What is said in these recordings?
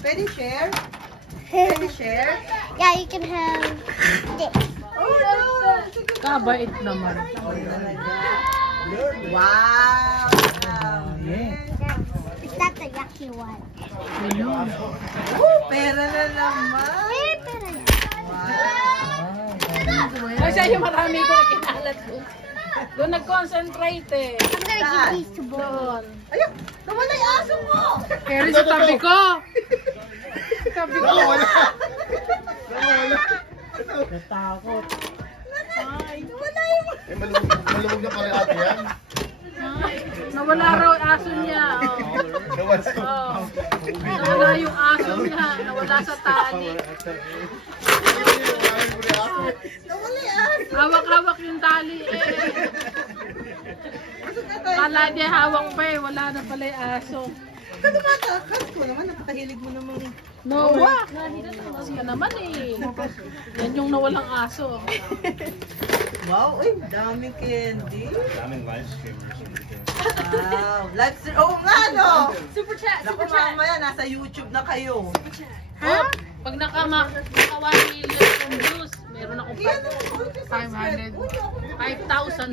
Pwede share? Pwede share? Yeah, you can have this. Oh, no! Kabait naman. Wow! Is that the yucky one? Ayun. Pera na naman! Wow! Kasi yung marami ko na kinalat doon. Doon nag-concentrate eh. I'm gonna give these to both. Doon. Ayun! Nawala yung aso mo! Kaya rin sa tabi ko. Tabi ko. Nawala. Natakot. Ay. Nawala yung... Eh, maluwag na pala ate yan. Ay. Nawala raw yung aso niya. Nawala. Oh. Nawala yung aso niya. Nawala sa tali. Nawala yung aso! Hawak-hawak yung tali eh. Kala niya hawak pa eh. Wala na pala yung aso. Kano bata? Kasi ko naman, napakahilig mo naman. Noah! Kasi ka naman eh. Yan yung nawalang aso. Wow! Uy, daming candy. Daming live streamers. Wow! Live stream. Oo nga, no? Super chat, Naku, super chat. mamaya, nasa YouTube na kayo. Ha? Pag naka 1 million views, meron akong Yan, 500. $5,000.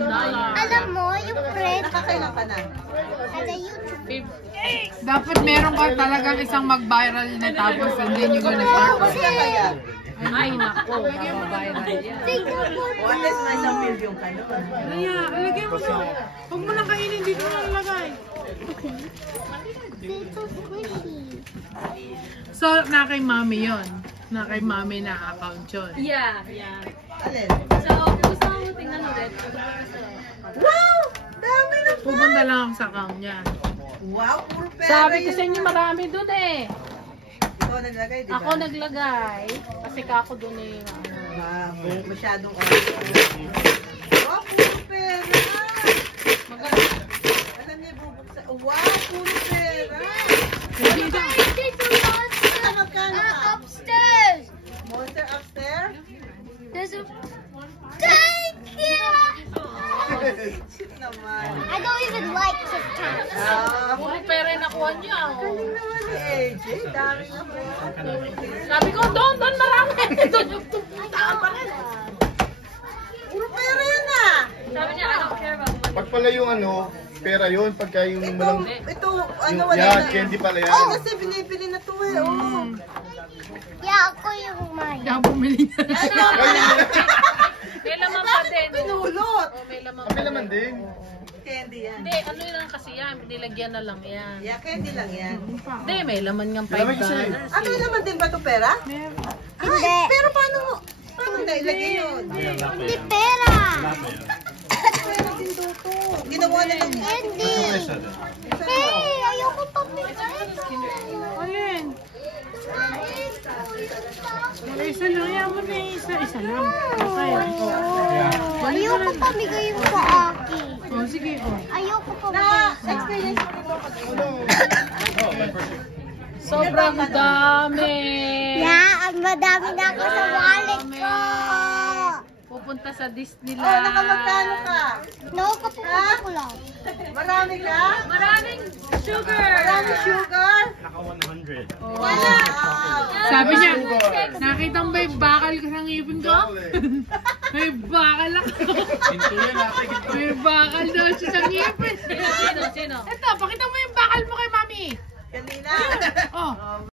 Alam mo, yung friend nakakailan ka na? has a YouTube. Dapat meron ka talagang isang mag-viral na tapos and then you're gonna start. Kasi kaya. Ay, nako, viral yan. O, at least may isang million ka nun. Kaya, ilagay mo to. Huwag mo nang kainin, dito mo lang ilagay. Okay. It's so squishy. So, na kay mami yon. Na kay mami na account yun. Yeah, yeah. Alin? So, gusto mo tingnan ulit? Wow! Dami na pa! Pupunta lang ako sa account niya. Wow, puro pera Sabi ko yun, sa inyo ah. marami doon eh. Ikaw naglagay, di ba? Ako naglagay. Kasi kako doon eh. Wow, masyadong oras. Wow, puro pera! Maganda. Alam niya, bubuksan. Wow, puro pera! Magkano ka? Upstairs. Monster upstairs? There's a. Thank you. Shit naman. I don't even like TikTok. Puro pera yung nakuha niya. Oh. Galing naman ni AJ. Dami na po. Sabi ko, doon marami. Doon yung tumuntaan pa rin. Puro pera yan ah! Sabi niya, I don't care about money. Pag pala yung ano, pera yun, pagka yung malang... Ito, ano Yung- wala yan, na. candy pala yan. Oo, kasi binibili na to eh. Oo. Yeah, ako yung mine. Kaya bumili niya. May laman pa Bakit din. pinulot? Oh, may laman Kami pa naman din. Candy yan. Hindi, ano lang kasi yan. Nilagyan na lang yan. Yeah, candy lang yan. Hindi, may laman ng $5. May laman kasi. Ah, may naman din ba ito pera? Hindi. Ay, pero paano nailagay yun? Hindi pera. Pera din dito. Ginawa na lang. Hindi. Hey, ayoko pa pizza. Alin? Isa lang yan mo na isa. Isa lang. Okay. Ayoko pa bigay yung sa akin. Oh, sige. Oh. Ayoko pa Na, bigay. experience ko mo pag Sobrang dami. Yeah, ang madami na ako sa wallet ko. Pupunta sa Disneyland. Oh, nakamagkano ka? No, kapupunta ko lang. Marami ka? Maraming sugar! Marami sugar? Wala. Sabi niya, nakita mo ba yung bakal ko sa ngipin ko? May bakal ako. May bakal daw siya sa ngipin. Sino? Ito, pakita mo yung bakal mo kay mami. Kanina. Oh.